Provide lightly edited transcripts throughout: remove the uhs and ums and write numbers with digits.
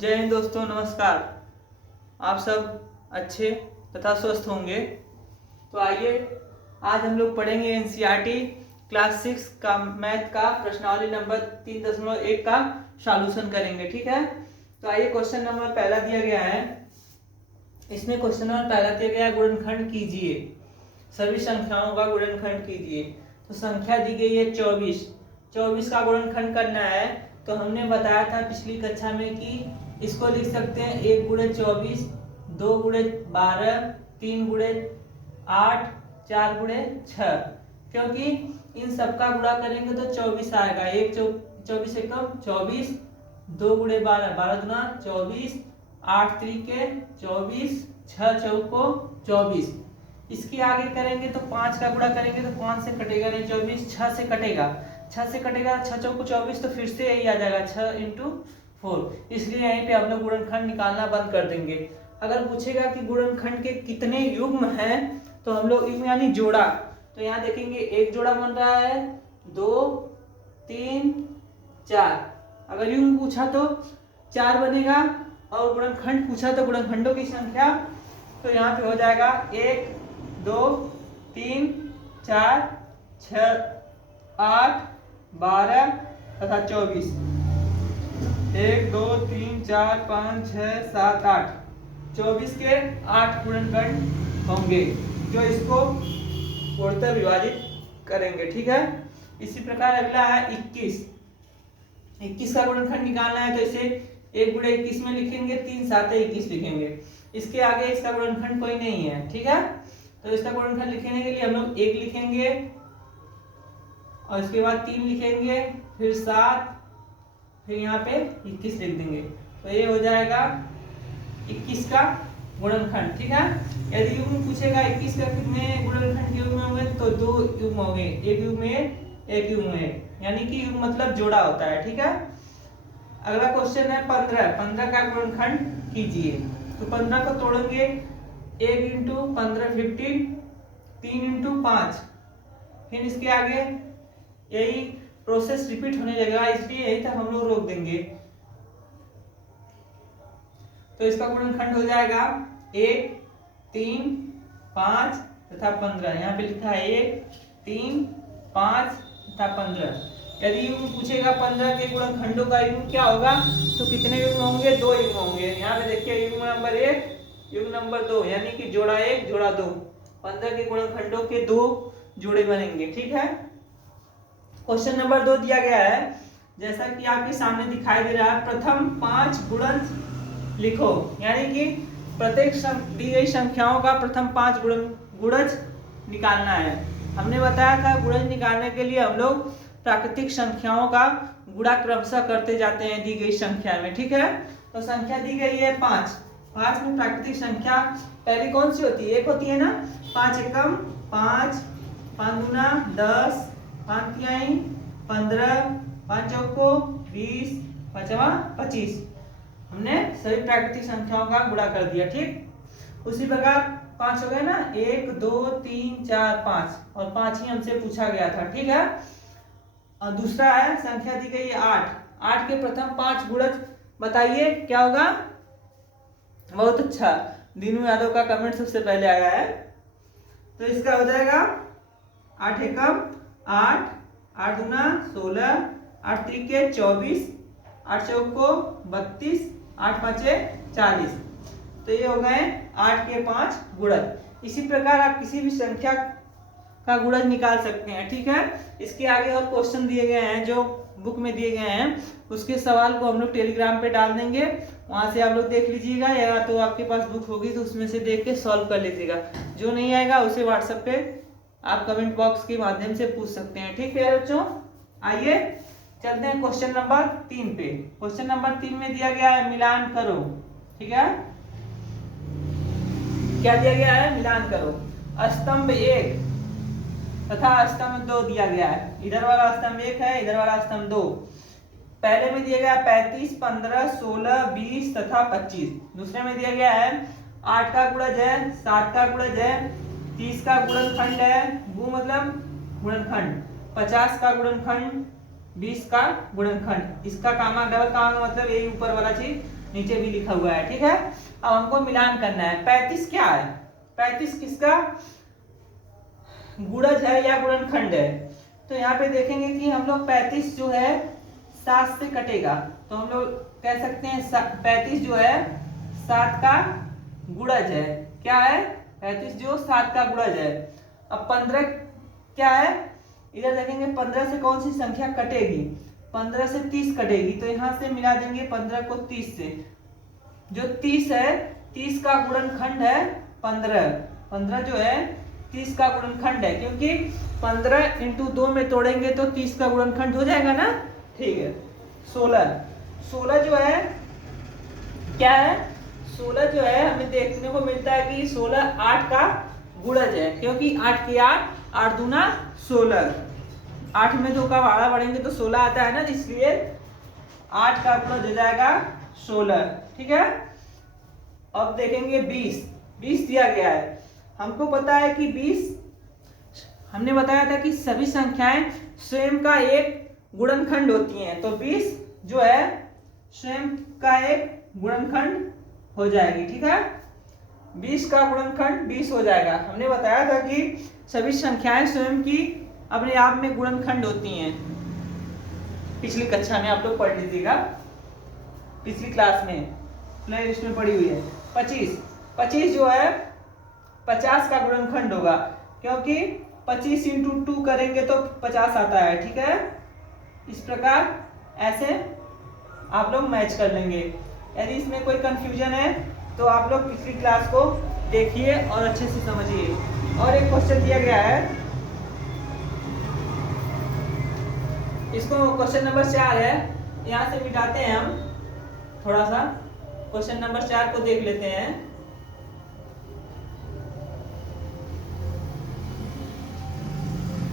जय हिंद दोस्तों, नमस्कार। आप सब अच्छे तथा स्वस्थ होंगे। तो आइए आज हम लोग पढ़ेंगे एनसीईआरटी क्लास 6 का मैथ का प्रश्नावली नंबर 3.1 का सॉल्यूशन करेंगे। ठीक है, तो आइए क्वेश्चन नंबर पहला दिया गया है। इसमें क्वेश्चन नंबर पहला दिया गया है, गुणनखंड कीजिए, सभी संख्याओं का गुणनखंड कीजिए। तो संख्या दी गई है 24। 24 का गुणनखंड करना है। तो हमने बताया था पिछली कक्षा में कि इसको लिख सकते हैं 1 गुणे 24, 2 गुणे 12, 3 गुणे 8, 4 गुणे 6, क्योंकि इन सबका गुणा करेंगे तो 24 आएगा। 24 एकम 24, 2 गुणे 12, 12 गुना 24, 8 त्रिके 24, 6 चौको 24। इसके आगे करेंगे तो 5 का गुणा करेंगे तो 5 से कटेगा नहीं, 24 6 से कटेगा, 6 से कटेगा 6 चौको 24, तो फिर से यही आ जाएगा 6 × 4। इसलिए यहीं पे हम लोग गुणनखंड निकालना बंद कर देंगे। अगर पूछेगा कि गुणनखंड के कितने युग्म हैं, तो हम लोग युग्म यानी जोड़ा, तो यहाँ देखेंगे एक जोड़ा बन रहा है, 2 3 4। अगर युग्म पूछा तो 4 बनेगा, और गुणनखंड पूछा तो गुणनखंडों की संख्या, तो यहाँ पे हो जाएगा 1 2 3 4 6 8 12 तथा 24। 1 2 3 4 5 6 7 8, 24 के 8 गुणनखंड होंगे जो इसको पूर्णतः विभाजित करेंगे। ठीक है, इसी प्रकार अगला है 21। 21 का गुणनखंड निकालना है, तो इसे 1 गुणे 21 में लिखेंगे, 3 7 21 लिखेंगे। इसके आगे इसका गुणनखंड कोई नहीं है। ठीक है, तो इसका गुणनखंड लिखने के लिए हम लोग 1 लिखेंगे, और इसके बाद 3 लिखेंगे, फिर 7, फिर यहाँ पे 21 लिख देंगे। तो ये हो जाएगा 21 का गुणनखंड। ठीक है, यदि युग्म पूछेगा 21 का कितने गुणनखंड युग्म होंगे, तो 2 युग्म होंगे, एक युग्म में एक युग्म में, यानी कि युग्म मतलब जोड़ा होता है। ठीक है, अगला क्वेश्चन है 15। 15 का गुणनखंड कीजिए। तो 15 को तोड़ेंगे, 1 × 15 15, 3 × 5, फिर इसके आगे यही प्रोसेस रिपीट होने लगेगा, इसलिए यही तक हम लोग रोक देंगे। तो इसका गुणनखंड हो जाएगा 1 3 5 तथा 15। यहाँ पे लिखा है 1 3 5 तथा 15। यदि युग्म पूछेगा 15 के गुणनखंडों का युग्म क्या होगा, तो कितने युग्म होंगे, 2 युग्म होंगे। यहाँ पे देखिए युग्म नंबर 1, युग्म नंबर 2, यानी कि जोड़ा 1 जोड़ा 2। 15 के गुणनखंडों के 2 जोड़े बनेंगे। ठीक है, क्वेश्चन नंबर 2 दिया गया है, जैसा कि आपके सामने दिखाई दे रहा है, प्रथम 5 गुणज लिखो, यानी कि प्रत्येक दी गई संख्याओं का प्रथम 5 गुणज निकालना है। हमने बताया था गुणज निकालने के लिए हम लोग प्राकृतिक संख्याओं का गुणा क्रमशः करते जाते हैं दी गई संख्या में। ठीक है, तो संख्या दी गई है 5। 5 में प्राकृतिक संख्या पहली कौन सी होती है, एक होती है ना। 5 एकम 5, 5 गुना 10, 5 तिहाई 15, 5 चौको 20, 5 25। हमने सभी प्राकृतिक संख्याओं का गुणा कर दिया। ठीक, उसी प्रकार 5 हो गए ना, 1 2 3 4 5, और 5 ही हमसे पूछा गया था। ठीक है, और दूसरा है संख्या दी गई है 8। 8 के प्रथम 5 गुणज बताइए क्या होगा। बहुत अच्छा, दीनू यादव का कमेंट सबसे पहले आया है। तो इसका हो जाएगा 8 एकम 8, 8 गुना 16, 8 त्रिके 24, 8 चौको 32, 8 5 40। तो ये हो गए 8 के 5 गुणज। इसी प्रकार आप किसी भी संख्या का गुणज निकाल सकते हैं। ठीक है, इसके आगे और क्वेश्चन दिए गए हैं जो बुक में दिए गए हैं, उसके सवाल को हम लोग टेलीग्राम पे डाल देंगे, वहां से आप लोग देख लीजिएगा, या तो आपके पास बुक होगी तो उसमें से देख के सॉल्व कर लीजिएगा। जो नहीं आएगा उसे व्हाट्सएप पे आप कमेंट बॉक्स के माध्यम से पूछ सकते हैं। ठीक है बच्चों, आइए चलते हैं क्वेश्चन नंबर 3 पे। क्वेश्चन नंबर 3 में दिया गया है मिलान करो। ठीक है, क्या दिया गया है, मिलान करो। स्तंभ 1 तथा स्तंभ 2 दिया गया है। इधर वाला स्तंभ 1 है, इधर वाला स्तंभ 2। पहले में दिया गया 35 15 16 20 तथा 25। दूसरे में दिया गया है 8 का गुणज है, 7 का गुणज है, 30 का गुणनखंड है, गु मतलब गुणनखंड, 50 का गुणनखंड, 20 का गुणनखंड। इसका कामा डबल कामा मतलब यही ऊपर वाला चीज नीचे भी लिखा हुआ है, ठीक है। अब हमको मिलान करना है। 35 क्या है? 35 किसका गुणज है या गुणनखंड है? तो यहाँ पे देखेंगे कि हम लोग 35 जो है 7 से कटेगा, तो हम लोग कह सकते हैं 35 जो है 7 का गुणज है। क्या है? 35 जो 7 का गुणज है। अब 15 क्या है? इधर देखेंगे 15 से कौन सी संख्या कटेगी? 15 से 30 कटेगी, तो यहाँ से मिला देंगे 15 को 30 से। जो 30 है 30 का गुणनखंड है 15। 15 जो है 30 का गुणनखंड है, क्योंकि 15 इंटू 2 में तोड़ेंगे तो 30 का गुणनखंड हो जाएगा ना, ठीक है। 16 जो है क्या है? 16 जो है हमें देखने को मिलता है कि 16 8 का गुणज है, क्योंकि 8 की 8 दूना 16। 8 में 2 का भाड़ा बढ़ेंगे तो 16 आता है ना, इसलिए 8 का गुणज हो जाएगा 16, ठीक है। अब देखेंगे 20 दिया गया है। हमको पता है कि 20 हमने बताया था कि सभी संख्याएं स्वयं का एक गुणनखंड होती हैं, तो 20 जो है स्वयं का एक गुणनखंड हो जाएगी, ठीक है। 20 का गुणनखंड 20 हो जाएगा। हमने बताया था कि सभी संख्याएं स्वयं की अपने आप में गुणनखंड होती हैं, पिछली कक्षा में आप लोग पढ़ लीजिएगा, पिछली क्लास में प्ले लिस्ट में पढ़ी हुई है। 25 जो है 50 का गुणनखंड होगा, क्योंकि 25 इंटू 2 करेंगे तो 50 आता है, ठीक है। इस प्रकार ऐसे आप लोग मैच कर लेंगे। यदि इसमें कोई कंफ्यूजन है तो आप लोग पिछली क्लास को देखिए और अच्छे से समझिए। और एक क्वेश्चन दिया गया है, इसको क्वेश्चन नंबर 4 है, यहाँ से मिटाते हैं हम थोड़ा सा। क्वेश्चन नंबर 4 को देख लेते हैं।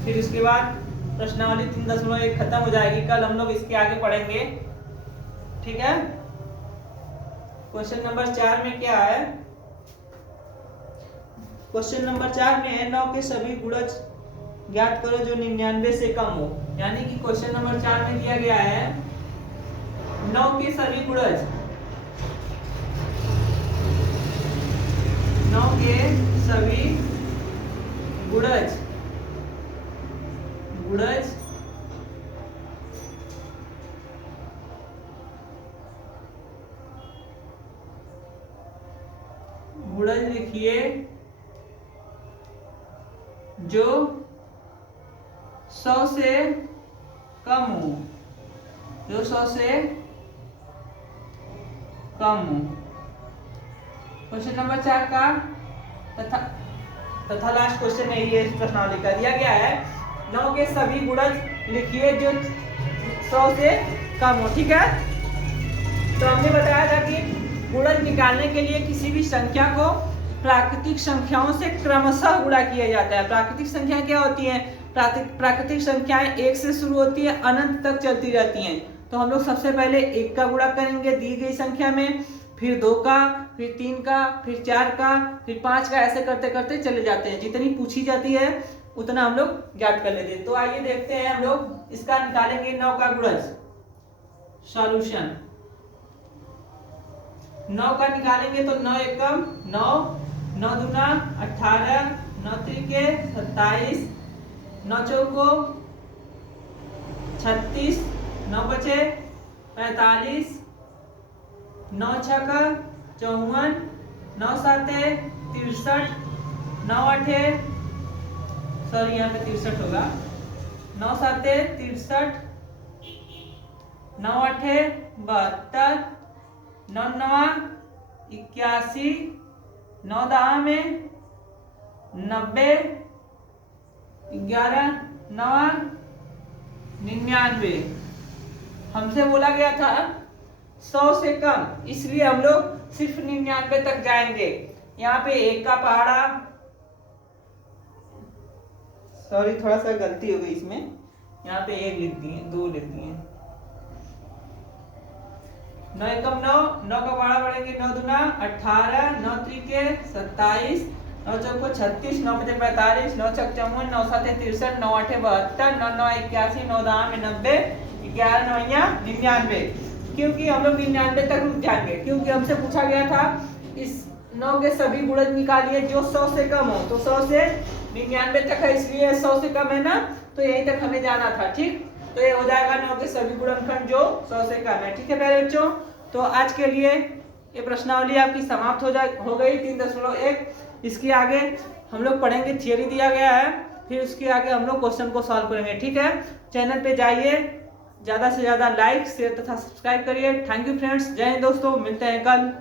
फिर उसके बाद प्रश्नावली 3.1 खत्म हो जाएगी। कल हम लोग इसके आगे पढ़ेंगे, ठीक है। क्वेश्चन नंबर 4 में क्या है? क्वेश्चन नंबर 4 में है 9 के सभी गुणज ज्ञात करो जो 99 से कम हो। यानी कि क्वेश्चन नंबर 4 में दिया गया है 9 के सभी गुणज, 9 के सभी गुणज लिखिए जो 100 से कम हो, जो 100 से कम हो। क्वेश्चन नंबर 4 का तथा लास्ट क्वेश्चन है ये प्रश्नावली का दिया गया है 9 के सभी गुणज लिखिए जो 100 से कम हो, ठीक है। तो हमने बताया था कि गुणज निकालने के लिए किसी भी संख्या को प्राकृतिक संख्याओं से क्रमशः गुणा किया जाता है। प्राकृतिक संख्या क्या होती है? प्राकृतिक संख्याएं 1 से शुरू होती है, अनंत तक चलती रहती हैं। तो हम लोग सबसे पहले 1 का गुणा करेंगे दी गई संख्या में, फिर 2 का, फिर 3 का, फिर 4 का, फिर 5 का, ऐसे करते करते चले जाते हैं। जितनी पूछी जाती है उतना हम लोग ज्ञात कर लेते हैं। तो आइए देखते हैं, हम लोग इसका निकालेंगे 9 का गुणज। सॉल्यूशन 9 का निकालेंगे तो 9 एकम 9, 9 दूना 18, 9 त्रिके 27, 9 चौको 36, 9 बचे 45, 9 छक्का 54, 9 साते 63, 9 आठे सॉरी यहाँ पे 63 होगा, 9 साते 63, 9 आठे 72, 9 नवा 81, 9 दहा में 90, 11 नवा 99। हमसे बोला गया था 100 से कम, इसलिए हम लोग सिर्फ 99 तक जाएंगे। यहाँ पे 1 का पहाड़ा, सॉरी थोड़ा सा गलती हो गई इसमें, यहाँ पे 1 लिख दिए, 2 लिख दिए। 9 एकम 9, 9 का पहाड़ा बढ़ेंगे 9 दूना 18, 9 त्रिके 27, 9 चौको 36, 9 पचे 45, 9 छक 54, 9 साते 63, 9 आठे 72, 9 नौ 81, 9 दहा में 90, 11 नौया 99। क्योंकि हम लोग 99 तक रुक जाएंगे, क्योंकि हमसे पूछा गया था इस 9 के सभी गुणज निकालिए जो 100 से कम हो, तो 100 से 99 तक है, इसलिए 100 से कम है ना, तो यहीं तक हमें जाना था। ठीक, तो ये हो जाएगा 9 के सभी गुणनखंड जो 100 से कम है। ठीक है प्यारे बच्चों, तो आज के लिए ये प्रश्नावली आपकी समाप्त हो गई 3.1। इसके आगे हम लोग पढ़ेंगे, थियरी दिया गया है, फिर उसके आगे हम लोग क्वेश्चन को सॉल्व करेंगे। ठीक है, चैनल पे जाइए, ज़्यादा से ज़्यादा लाइक शेयर तथा सब्सक्राइब करिए। थैंक यू फ्रेंड्स, जय हिंद दोस्तों, मिलते हैं कल।